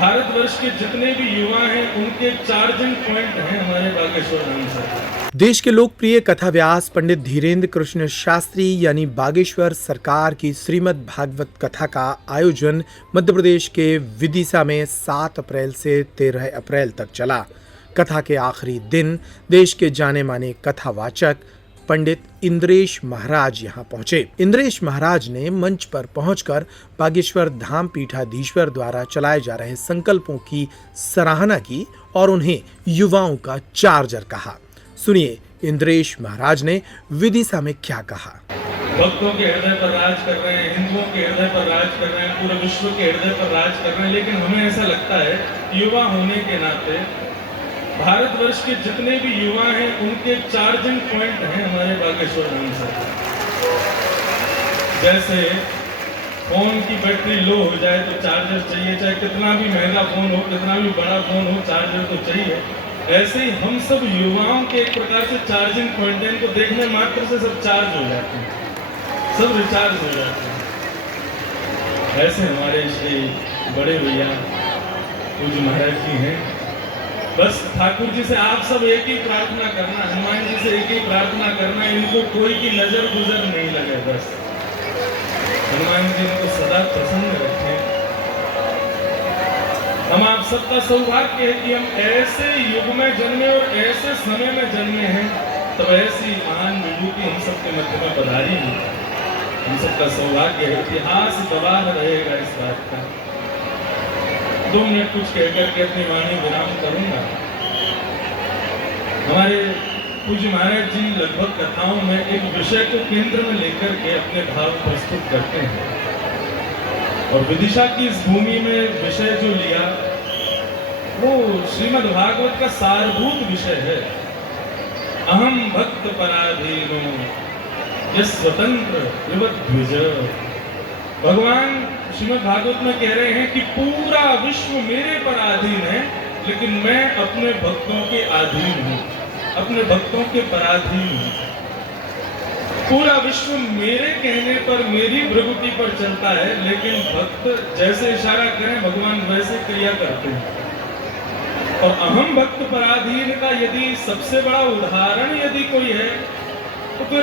भारतवर्ष के जितने भी युवा हैं उनके चार्जिंग पॉइंट हैं हमारे बागेश्वर धाम से। देश के लोकप्रिय कथा व्यास पंडित धीरेन्द्र कृष्ण शास्त्री यानी बागेश्वर सरकार की श्रीमद् भागवत कथा का आयोजन मध्य प्रदेश के विदिशा में 7 अप्रैल से 13 अप्रैल तक चला। कथा के आखिरी दिन देश के जाने माने कथावाचक पंडित इंद्रेश महाराज यहां पहुंचे। इंद्रेश महाराज ने मंच पर पहुंचकर बागेश्वर धाम पीठाधीश्वर द्वारा चलाए जा रहे संकल्पों की सराहना की और उन्हें युवाओं का चार्जर कहा। सुनिए इंद्रेश महाराज ने विदिशा में क्या कहा। भक्तों के हृदय पर राज कर रहे हैं, हिंदुओं के हृदय पर राज कर रहे हैं, पूरे विश्व के हृदय पर राज कर रहे हैं, लेकिन हमें ऐसा लगता है युवा होने के नाते भारतवर्ष के जितने भी युवा हैं उनके चार्जिंग पॉइंट हैं हमारे बागेश्वर धाम से। जैसे फोन की बैटरी लो हो जाए तो चार्जर चाहिए, चाहे कितना भी महंगा फोन हो, कितना भी बड़ा फोन हो, चार्जर तो चाहिए। ऐसे ही हम सब युवाओं के एक प्रकार से चार्जिंग पॉइंट हैं, इनको देखने मात्र से सब चार्ज हो जाते हैं, सब रिचार्ज हो जाते हैं। ऐसे हमारे श्री बड़े भैया पूज्य महाराज जी हैं। बस ठाकुर जी से आप सब एक ही प्रार्थना करना, हनुमान जी से एक ही प्रार्थना करना, इनको कोई की नजर गुजर नहीं लगे। बस हनुमान जी इनको सदा प्रसन्न रखें। हम आप सबका सौभाग्य है कि हम ऐसे युग में जन्मे और ऐसे समय में जन्मे हैं, तब ऐसी महान विभूति हम सबके मध्य में पधारी है। हम सबका सौभाग्य है, इतिहास गवाह रहेगा इस बात का। 2 मिनट कुछ कहकर के अपनी वाणी विराम करूंगा। हमारे पूज्य महाराज जी लगभग कथाओं में एक विषय को केंद्र में लेकर के अपने भाव प्रस्तुत करते हैं और विदिशा की इस भूमि में विषय जो लिया वो श्रीमद् भागवत का सारभूत विषय है। अहम भक्त पराधीनो यः स्वतंत्र विवद्विज। भगवान श्रीमद् भागवत में कह रहे हैं कि पूरा विश्व मेरे पर अधीन है, लेकिन मैं अपने भक्तों के अधीन हूँ, अपने भक्तों के पराधीन हूँ। पूरा विश्व मेरे कहने पर, मेरी प्रभुति पर चलता है, लेकिन भक्त जैसे इशारा करें भगवान वैसे क्रिया करते हैं। और अहम भक्त पराधीन का यदि सबसे बड़ा उदाहरण यदि कोई है तो फिर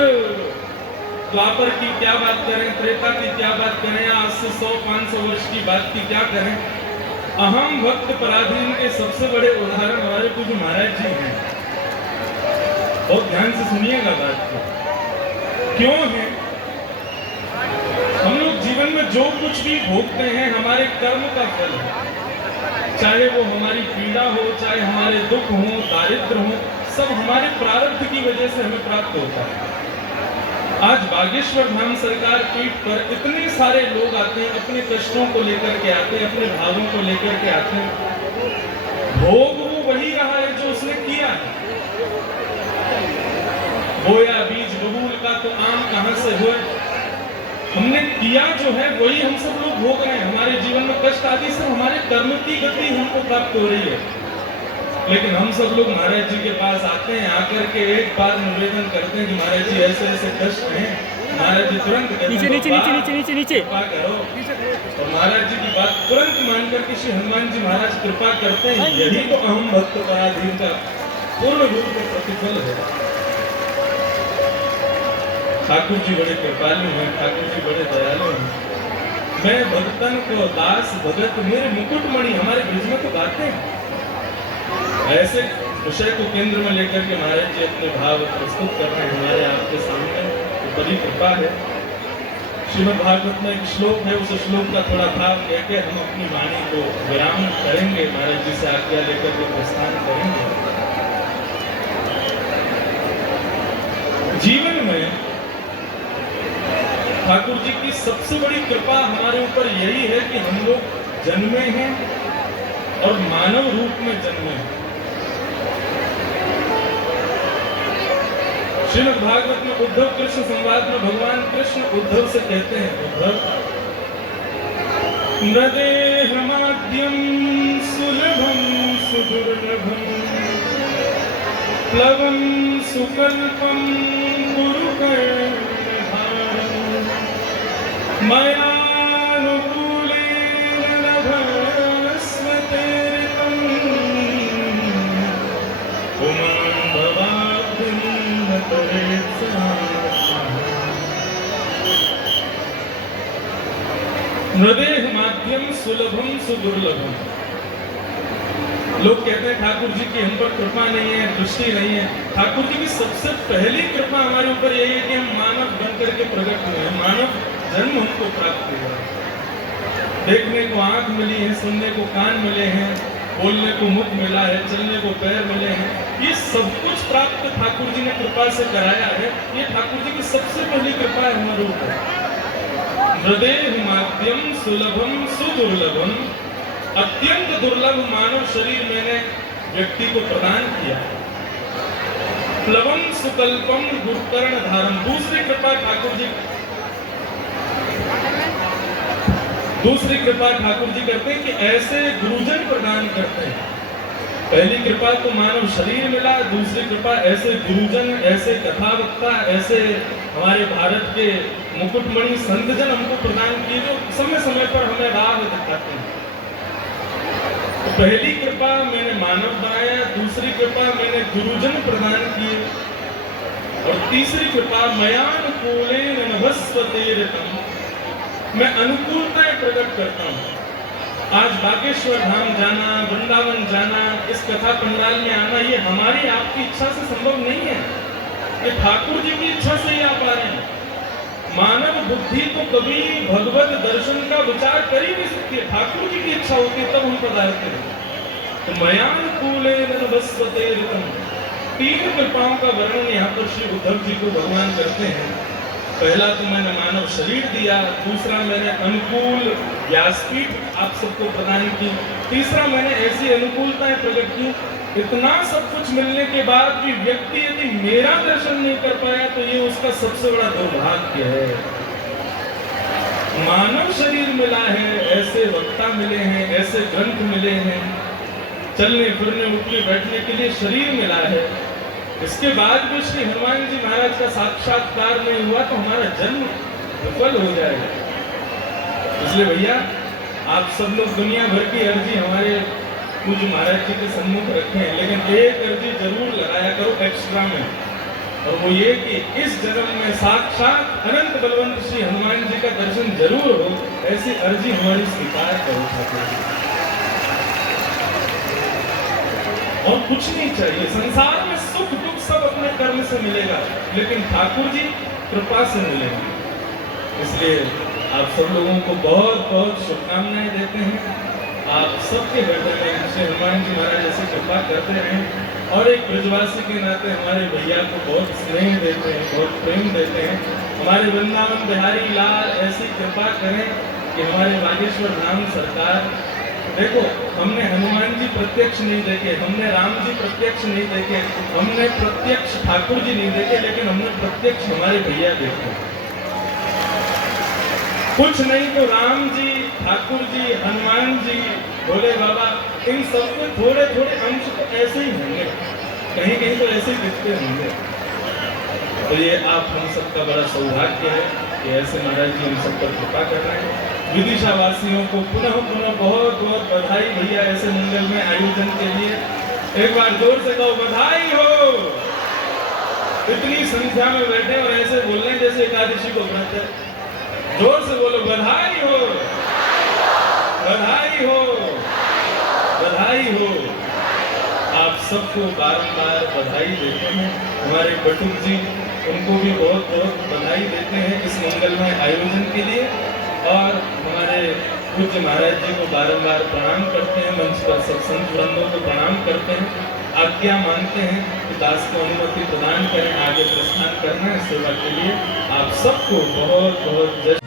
द्वापर की क्या बात करें, त्रेता की क्या बात करें, या आज से 100-500 वर्ष की बात की क्या करें। अहम भक्त पराधीन के सबसे बड़े उदाहरण हमारे पूज्य महाराज जी हैं। बहुत ध्यान से सुनिएगा बात को। क्यों है? हम लोग जीवन में जो कुछ भी भोगते हैं हमारे कर्म का फल है। चाहे वो हमारी पीड़ा हो, चाहे हमारे दुख हो, दारिद्र हो, सब हमारे प्रारब्ध की वजह से हमें प्राप्त होता है। आज बागेश्वर धाम सरकार पीठ पर इतने सारे लोग आते हैं, अपने कष्टों को लेकर के आते हैं, अपने भावों को लेकर के आते हैं। भोग वो वही रहा है जो उसने किया है। बोया बीज बबूल का तो आम कहां से हुए। हमने किया जो है वही हम सब लोग भोग रहे हैं। हमारे जीवन में कष्ट आदि सब हमारे कर्म की गति हमको प्राप्त हो रही है। लेकिन हम सब लोग महाराज जी के पास आते हैं, आकर के एक बार निवेदन करते हैं कि महाराज जी ऐसे ऐसे कष्ट हैं। महाराज जी तुरंत नीचे नीचे नीचे नीचे नीचे नीचे करो और महाराज जी की बात तुरंत मान करके श्री हनुमान जी महाराज कृपा करते हैं। यही तो अहम भक्त पराधीन का पूर्ण रूप में प्रतिफल है। ठाकुर जी बड़े कृपालु हैं, ठाकुर जी बड़े दयालु हैं। मैं भक्तन को दास भगत मेरे मुकुटमणि, हमारे बीच में तो बातें हैं। ऐसे विषय को केंद्र में लेकर के महाराज जी अपने भाव प्रस्तुत कर रहे हैं हमारे आपके सामने। तो बड़ी कृपा है। श्रीमद् भागवत में एक श्लोक है, उस श्लोक का थोड़ा भाव लेके हम अपनी वाणी को विराम करेंगे। महाराज जी से आज्ञा लेकर के प्रस्थान करेंगे। जीवन में ठाकुर जी की सबसे बड़ी कृपा हमारे ऊपर यही है कि हम लोग जन्मे हैं और मानव रूप में जन्मे हैं। श्रीमद् भागवत में उद्धव कृष्ण संवाद में भगवान कृष्ण उद्धव से कहते हैं, उद्धव नदेहमाद्यम सुलभम सुदुर्लभम प्लवम सुकल्पम कुरु मयानुकूलेन लभस्वते सुलभम सुदुर्लभम। लोग कहते हैं ठाकुर जी की हम पर कृपा नहीं है, दृष्टि नहीं है। ठाकुर जी की सबसे पहली कृपा हमारे ऊपर यही है कि हम मानव बनकर के प्रकट हुए हैं, मानव जन्म हमको प्राप्त हुआ है। देखने को आंख मिली है, सुनने को कान मिले हैं, बोलने को मुख मिला है, चलने को पैर मिले हैं। ये सब कुछ प्राप्त ठाकुर जी ने कृपा से कराया है। ये ठाकुर जी की सबसे पहली कृपा है हमारे ऊपर। हृदय माध्यम सुलभम सुदुर्लभम, अत्यंत दुर्लभ मानव शरीर मैंने व्यक्ति को प्रदान किया। प्लवम सुकल्पम गुरुकर्ण धारम, दूसरी कृपा ठाकुर जी करते हैं कि ऐसे गुरुजन प्रदान करते हैं। पहली कृपा तो मानव शरीर मिला, दूसरी कृपा ऐसे गुरुजन, ऐसे कथावक्ता, ऐसे हमारे भारत के मुकुटमणि संतजन हमको प्रदान किए जो समय समय पर हमें राह दिखाते हैं। तो पहली कृपा मैंने मानव बनाया, दूसरी कृपा मैंने गुरुजन प्रदान किए, और तीसरी कृपा मयानुकूलेन नभस्वतेरतम, मैं अनुकूलताएं प्रकट करता हूँ। आज बागेश्वर धाम जाना, वृंदावन जाना, इस कथा पंडाल में आना, ये हमारी आपकी इच्छा से संभव नहीं है, ये ठाकुर जी की इच्छा से ही आ पा रहे हैं। मानव बुद्धि तो कभी भगवत दर्शन का विचार कर ही नहीं सकती, ठाकुर जी की इच्छा होती है तब हम पधारते हैं। तो मयानुकूलेन नभस्वतेरतम, तीन कृपाओं का वर्णन यहाँ पर श्री उद्धव जी को भगवान करते हैं। पहला तो मैंने मानव शरीर दिया, दूसरा मैंने अनुकूल व्यासपीठ आप सबको प्रदान की, तीसरा मैंने ऐसी अनुकूलताएं प्रकट की। इतना सब कुछ मिलने के बाद भी व्यक्ति यदि मेरा दर्शन नहीं कर पाया तो ये उसका सबसे बड़ा दुर्भाग्य है। मानव शरीर मिला है, ऐसे वक्ता मिले हैं, ऐसे ग्रंथ मिले हैं, चलने फिरने उठने बैठने के लिए शरीर मिला है, इसके बाद भी श्री हनुमान जी महाराज का साक्षात्कार नहीं हुआ तो हमारा जन्म विफल हो जाएगा। इसलिए भैया आप सब लोग दुनिया भर की अर्जी हमारे पूज्य महाराज जी के सम्मुख रखें, लेकिन एक अर्जी जरूर लगाया करो एक्स्ट्रा में, और वो ये कि इस जन्म में साक्षात अनंत बलवंत श्री हनुमान जी का दर्शन जरूर हो, ऐसी अर्जी हमारी स्वीकार करो। और कुछ नहीं चाहिए संसार में, सुख दुख सब अपने कर्म से मिलेगा, लेकिन ठाकुर जी कृपा से मिलेगा। इसलिए आप सब लोगों को बहुत बहुत शुभकामनाएं देते हैं। आप सबके हृदय में श्री हनुमान जी महाराज ऐसे कृपा करते रहें, और एक ब्रजवासी के नाते हमारे भैया को बहुत स्नेह देते हैं, बहुत प्रेम देते हैं। हमारे वृंदावन बिहारी लाल ऐसी कृपा करें कि हमारे बागेश्वर धाम सरकार, देखो हमने हनुमान जी प्रत्यक्ष नहीं देखे, हमने राम जी प्रत्यक्ष नहीं देखे, हमने प्रत्यक्ष ठाकुर जी नहीं देखे, लेकिन हमने प्रत्यक्ष हमारे भैया देखे। कुछ नहीं तो राम जी, ठाकुर जी, हनुमान जी, भोले बाबा, इन सबके थोड़े थोड़े अंश तो ऐसे ही होंगे, कहीं कहीं तो ऐसे ही दिखते होंगे। तो ये आप हम सबका बड़ा सौभाग्य है कि ऐसे महाराज जी हम सब पर कृपा कर रहे हैं। विदिशा वासियों को पुनः पुनः बहुत बहुत बधाई भैया ऐसे मंगलमय आयोजन के लिए। एक बार जोर से कहो बधाई हो। इतनी संख्या में बैठे और ऐसे बोल रहे हैं जैसे एकादशी को व्रत है। जोर से बोलो बधाई हो, बधाई हो, बधाई हो। आप सबको बारंबार बधाई देते हैं। हमारे बटुक जी, उनको भी बहुत बहुत बधाई देते हैं इस मंगलमय आयोजन के लिए, और हमारे पूज्य महाराज जी को बारंबार प्रणाम करते हैं, मंच पर सब संत वृंदों को प्रणाम करते हैं, आज्ञा मानते हैं कि दास को अनुमति प्रदान करें आगे प्रस्थान करना है सेवा के लिए। आप सबको बहुत बहुत जय।